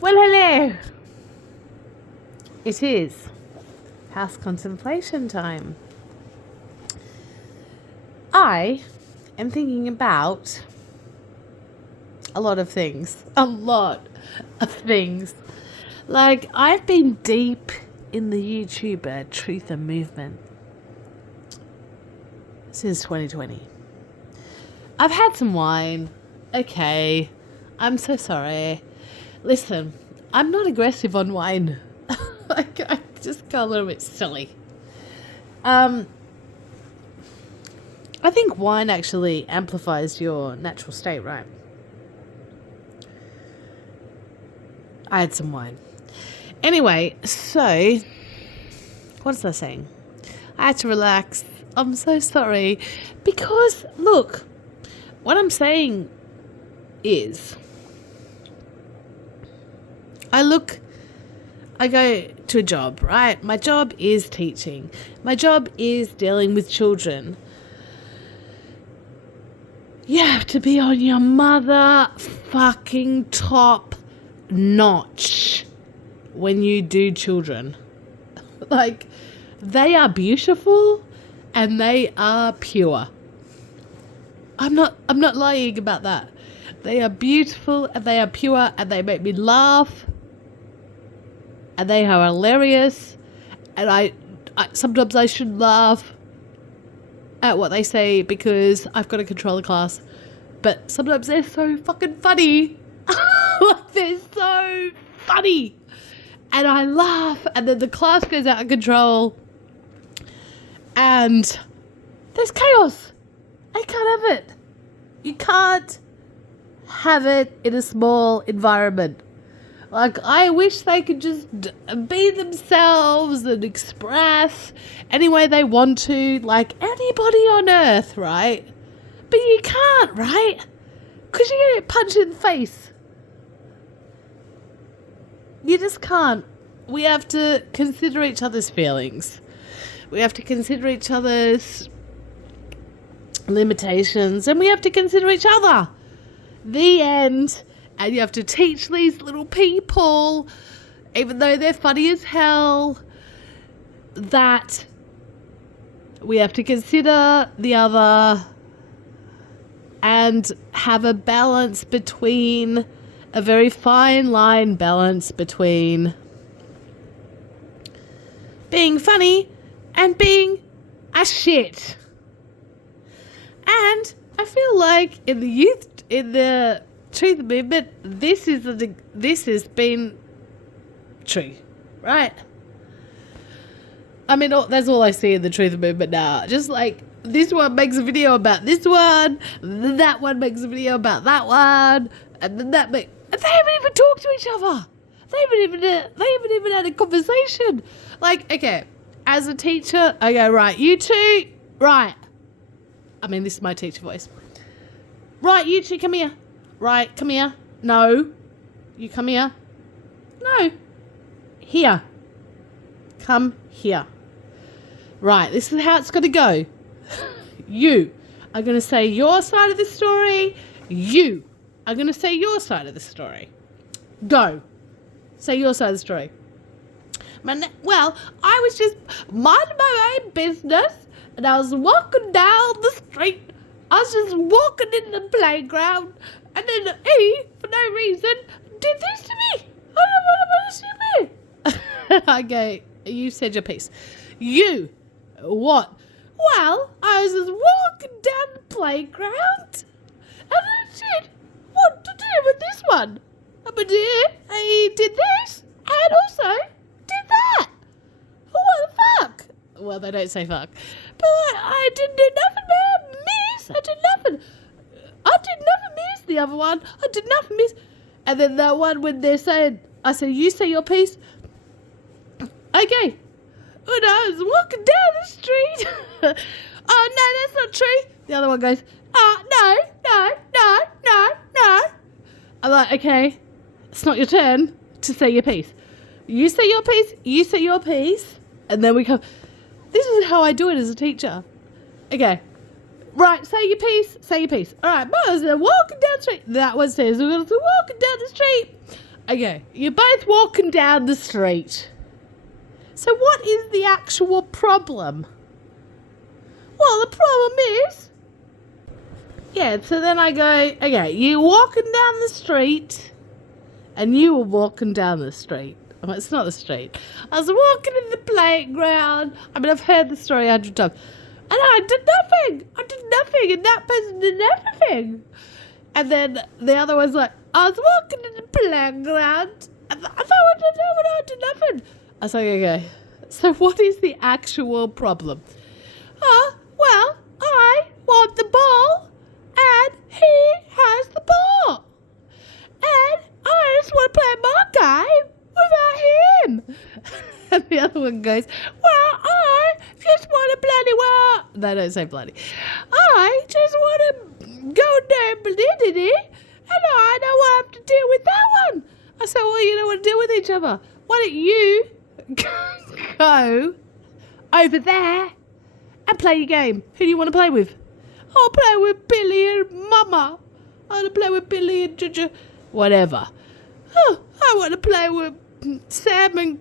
Well, hello. It is house contemplation time. I am thinking about a lot of things. Like, I've been deep in the YouTuber truth and movement since 2020. I've had some wine. Okay. I'm so sorry. Listen, I'm not aggressive on wine. I just got a little bit silly. I think wine actually amplifies your natural state, right? I had some wine. Anyway, so what was I saying? I had to relax. I'm so sorry. Because, look, what I'm saying is I go to a job, right? My job is teaching. My job is dealing with children. You have to be on your motherfucking top notch when you do children. Like, they are beautiful and they are pure. I'm not lying about that. They are beautiful and they are pure and they make me laugh. And they are hilarious. And I sometimes I should laugh at what they say because I've got to control the class. But sometimes they're so fucking funny. Like, they're so funny. And I laugh. And then the class goes out of control. And there's chaos. I can't have it. You can't have it in a small environment. Like, I wish they could just be themselves and express any way they want to, like anybody on earth, right? But you can't, right? Because you're going to get punched in the face. You just can't. We have to consider each other's feelings. We have to consider each other's limitations. And we have to consider each other. The end. And you have to teach these little people, even though they're funny as hell, that we have to consider the other and have a balance between, a very fine line balance between being funny and being a shit. And I feel like in the truth movement, this has been true, right? I mean, that's all I see in the truth movement now. Just like, this one makes a video about this one, then that one makes a video about that one, and then and they haven't even talked to each other. They haven't even had a conversation. Like, okay, as a teacher, I go, right, you two, right. I mean, this is my teacher voice. Right, you two, come here. Right, come here. No. You come here. No. Here. Come here. Right, this is how it's going to go. You are going to say your side of the story. You are going to say your side of the story. Go. Say your side of the story. Well, I was just minding my own business and I was walking down the street. I was just walking in the playground. And then he, for no reason, did this to me. I don't know what to me. Okay, you said your piece. You, what? Well, I was just walking down the playground, and I said, what to do with this one? But I did this, and also did that. What the fuck? Well, they don't say fuck. But I didn't do nothing, miss. I did nothing. Miss the other one. I did nothing, miss. And then that one when they're saying, I said, you say your piece. Okay. When I was walking down the street. Oh, no, that's not true. The other one goes, oh, no. I'm like, okay, it's not your turn to say your piece. You say your piece, and then we come. This is how I do it as a teacher. Okay. Right, say your piece. All right, but I was walking down the street. That one says, we're walking down the street. Okay, you're both walking down the street. So what is the actual problem? Well, the problem is... Yeah, so then I go, okay, you're walking down the street, and you were walking down the street. Well, it's not the street. I was walking in the playground. I mean, I've heard the story 100 times. And I did nothing. And that person did everything. And then the other one's like, I was walking in the playground. And I thought I did nothing. I was like, okay. So what is the actual problem? Well, I want the ball. And he has the ball. And I just want to play my game without him. And the other one goes, well, I just want to They don't say bloody. I just want to go down validity, and I don't want to have to deal with that one. I said, well, you don't want to deal with each other. Why don't you go over there and play your game? Who do you want to play with? I'll play with Billy and Mama. I want to play with Billy and Ginger. Whatever. Oh, I want to play with Sam and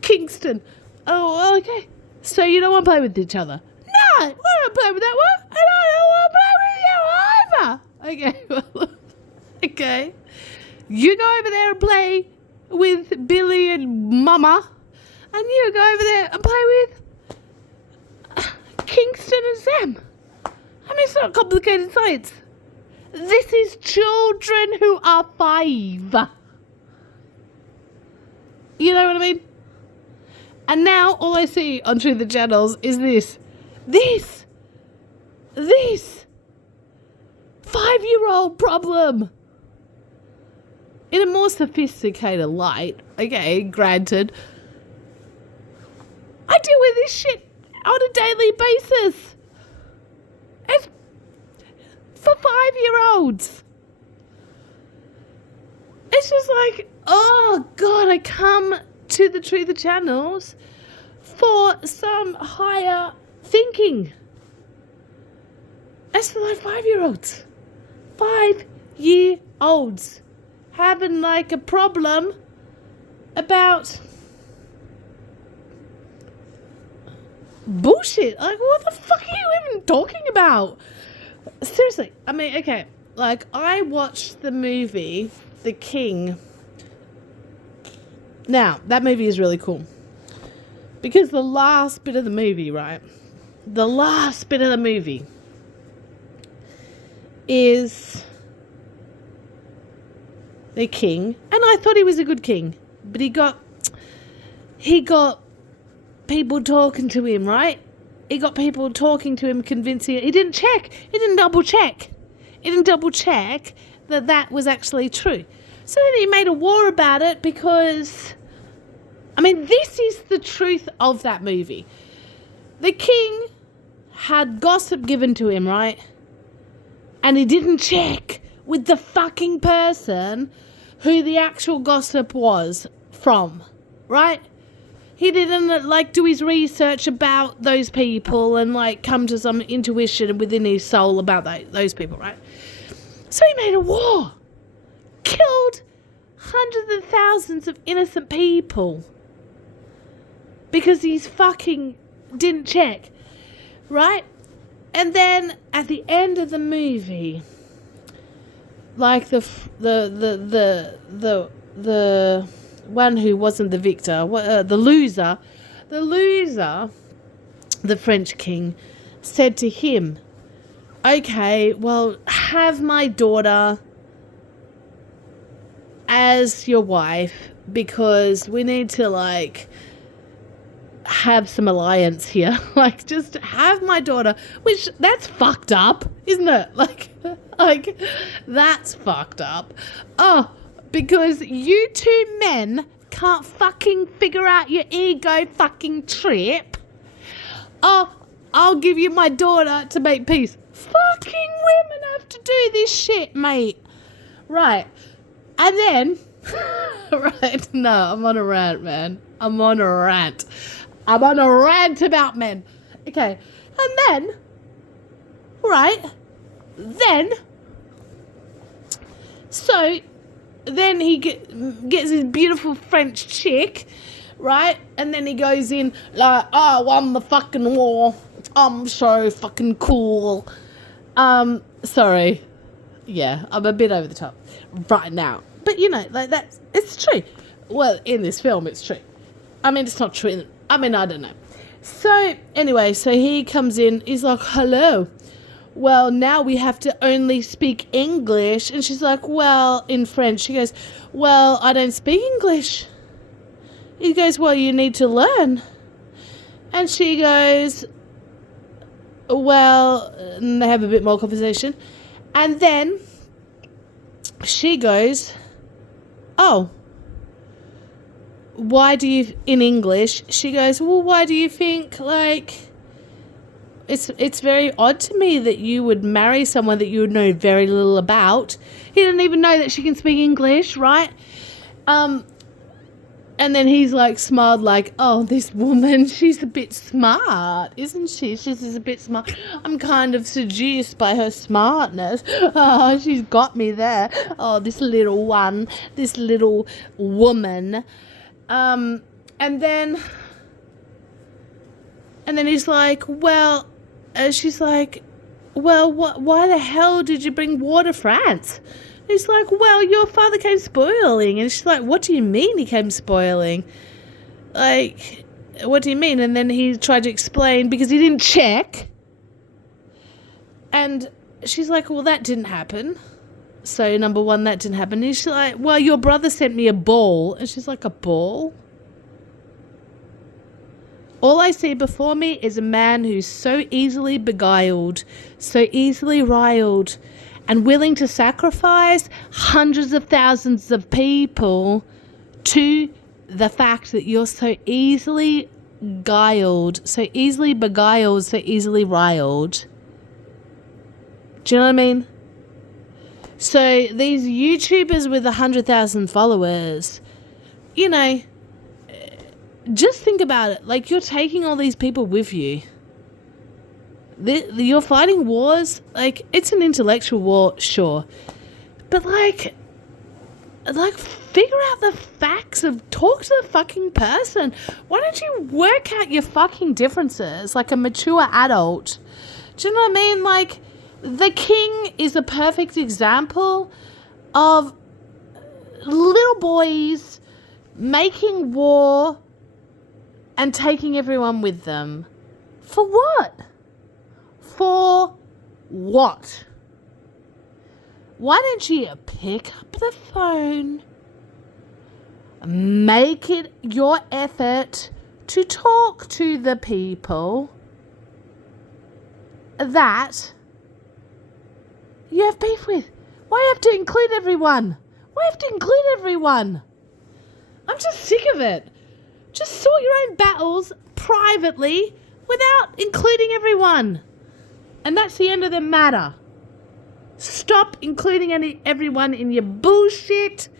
Kingston. Oh, okay. So you don't want to play with each other? No, I don't want to play with that one. And I don't want to play with you either. Okay, well, okay. You go over there and play with Billy and Mama. And you go over there and play with Kingston and Sam. I mean, it's not complicated science. This is children who are 5. You know what I mean? And now all I see on Truth the Channels is this 5-year-old problem. In a more sophisticated light, okay, granted, I deal with this shit on a daily basis. It's for 5-year-olds. It's just like, oh God, I come to the Truth the Channels for some higher thinking. It's for like 5-year-olds. 5-year-olds having like a problem about bullshit. Like, what the fuck are you even talking about? Seriously, I mean, okay, like, I watched the movie The King. Now, that movie is really cool. Because the last bit of the movie, right? The last bit of the movie is the king. And I thought he was a good king. But he got people talking to him, right? He got people talking to him, convincing him. He didn't check. He didn't double check. He didn't double check that was actually true. So then he made a war about it because, I mean, this is the truth of that movie. The king had gossip given to him, right? And he didn't check with the fucking person who the actual gossip was from, right? He didn't, like, do his research about those people and, like, come to some intuition within his soul about those people, right? So he made a war. Killed hundreds of thousands of innocent people. Because he's fucking didn't check, right? And then at the end of the movie, like the one who wasn't the victor, the loser, the French king, said to him, okay, well, have my daughter as your wife because we need to, like, have some alliance here. Like, just have my daughter, which, that's fucked up, isn't it? Like, that's fucked up. Oh, because you two men can't fucking figure out your ego fucking trip. Oh, I'll give you my daughter to make peace. Fucking women have to do this shit, mate. Right. And then, right, no, I'm on a rant, man. I'm on a rant about men. Okay. And then, right, so then he gets his beautiful French chick, right? And then he goes in like, oh, I won the fucking war. I'm so fucking cool. Sorry. Yeah, I'm a bit over the top right now. But, you know, like that's, it's true. Well, in this film, it's true. I mean, it's not true. I mean, I don't know. So, anyway, so he comes in. He's like, hello. Well, now we have to only speak English. And she's like, well, in French. She goes, well, I don't speak English. He goes, well, you need to learn. And she goes, well, and they have a bit more conversation. And then she goes, oh, why do you, in English, she goes, well, why do you think, like, it's very odd to me that you would marry someone that you would know very little about. He didn't even know that she can speak English, right? And then he's like smiled like, oh, this woman, she's a bit smart, isn't she? She's a bit smart. I'm kind of seduced by her smartness. Oh, she's got me there. Oh, this little one, this little woman. And then he's like, well, she's like, well, why the hell did you bring war to France? And he's like, well, your father came spoiling. And she's like, what do you mean he came spoiling? Like, what do you mean? And then he tried to explain because he didn't check. And she's like, well, that didn't happen. So, number one, that didn't happen. And she's like, well, your brother sent me a ball. And she's like, a ball? All I see before me is a man who's so easily beguiled, so easily riled, and willing to sacrifice hundreds of thousands of people to the fact that you're so easily beguiled, so easily riled. Do you know what I mean? So these YouTubers with 100,000 followers, you know, just think about it. Like, you're taking all these people with you. You're fighting wars. Like, it's an intellectual war, sure. But, like, figure out the facts talk to the fucking person. Why don't you work out your fucking differences like a mature adult? Do you know what I mean? Like, the king is a perfect example of little boys making war and taking everyone with them. For what? For what? Why don't you pick up the phone, make it your effort to talk to the people that you have beef with? Why have to include everyone? I'm just sick of it. Just sort your own battles privately without including everyone. And that's the end of the matter. Stop including everyone in your bullshit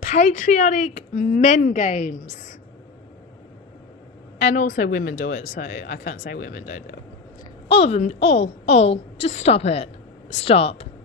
patriotic men games. And also women do it, so I can't say women don't do it. All of them, all, just stop it. Stop.